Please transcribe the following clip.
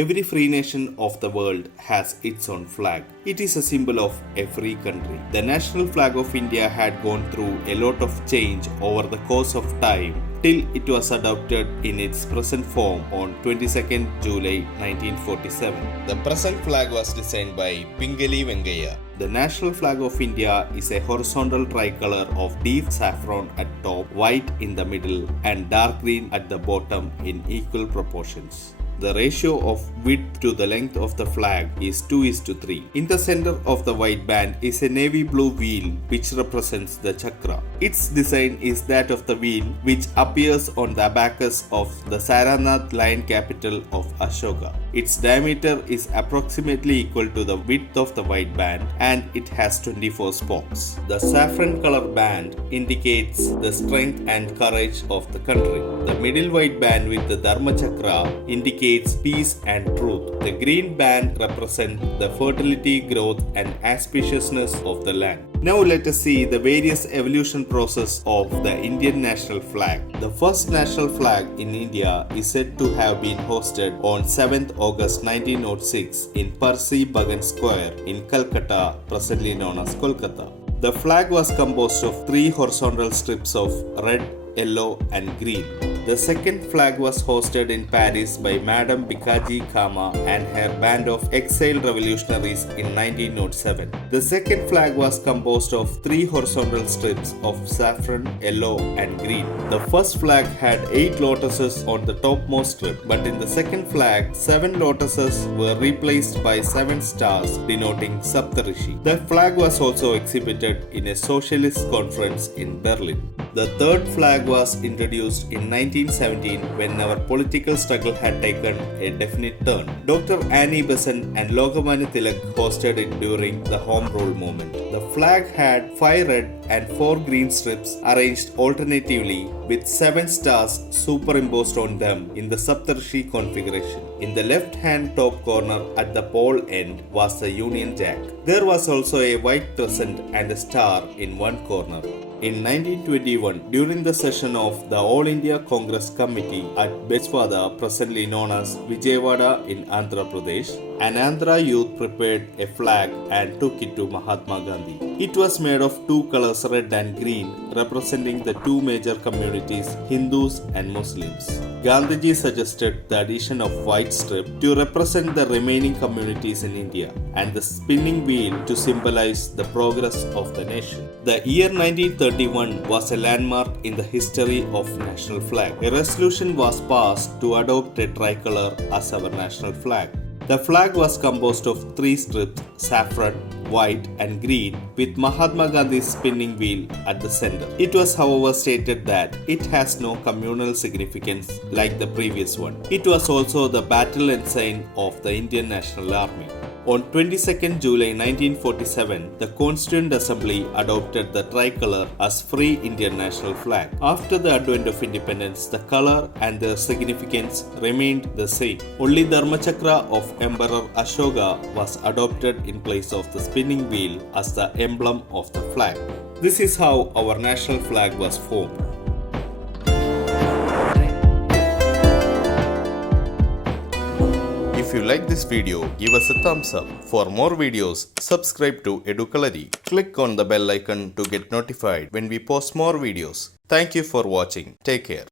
Every free nation of the world has its own flag. It is a symbol of a free country. The national flag of India had gone through a lot of change over the course of time till it was adopted in its present form on 22nd July 1947. The present flag was designed by PINGALI. The national flag of India is a horizontal tricolor of deep saffron at top, white in the middle, and dark green at the bottom in equal proportions. The ratio of width to the length of the flag is 2:3. In the center of the white band is a navy blue wheel which represents the chakra. Its design is that of the wheel which appears on the abacus of the Saranath lion capital of Ashoka. Its diameter is approximately equal to the width of the white band and it has 24 spokes. The saffron color band indicates the strength and courage of the country. The middle white band with the Dharma chakra indicates peace and truth. The green band represents the fertility, growth, and auspiciousness of the land. Now let us see the various evolution process of the Indian national flag. The first national flag in India is said to have been hosted on 7th August 1906 in Percy Bagan Square in Calcutta, presently known as Kolkata. The flag was composed of 3 horizontal strips of red, yellow, and green. The second flag was hosted in Paris by Madame BHIKAJI CAMA and her band of exiled revolutionaries in 1907. The second flag was composed of 3 horizontal strips of saffron, yellow, and green. The first flag had 8 lotuses on the topmost strip, but in the second flag, 7 lotuses were replaced by 7 stars denoting Saptarishi. The flag was also exhibited in a socialist conference in Berlin. The third flag was introduced in 1917 when our political struggle had taken a definite turn. Dr. Annie Besant and Lokmanya Tilak hosted it during the Home Rule movement. The flag had 5 red and 4 green strips arranged alternatively with 7 stars superimposed on them in the Saptarishi configuration. In the left-hand top corner at the pole end was the Union Jack. There was also a white crescent and a star in one corner. In 1921, during the session of the All India Congress Committee at BHIKAJI, presently known as VIJAYAWADA in Andhra Pradesh, an Andhra youth prepared a flag and took it to Mahatma Gandhi. It was made of 2 colors, red and green, representing the 2 major communities, Hindus and Muslims. Gandhiji suggested the addition of white strip to represent the remaining communities in India and the spinning wheel to symbolize the progress of the nation. The year 1931 was a landmark in the history of national flag. A resolution was passed to adopt a tricolor as our national flag. The flag was composed of 3 strips, saffron, white and green, with Mahatma Gandhi's spinning wheel at the center. It was however stated that it has no communal significance like the previous one. It was also the battle ensign of the Indian National Army. On 22nd July 1947, the Constituent Assembly adopted the tricolor as free Indian national flag. After the advent of independence, the color and their significance remained the same. Only Dharma chakra of Emperor Ashoka was adopted in place of the spinning wheel as the emblem of the flag. This is how our national flag was formed. If you like this video, give us a thumbs up. For more videos, subscribe to Edukalari. Click on the bell icon to get notified when we post more videos. Thank you for watching. Take care.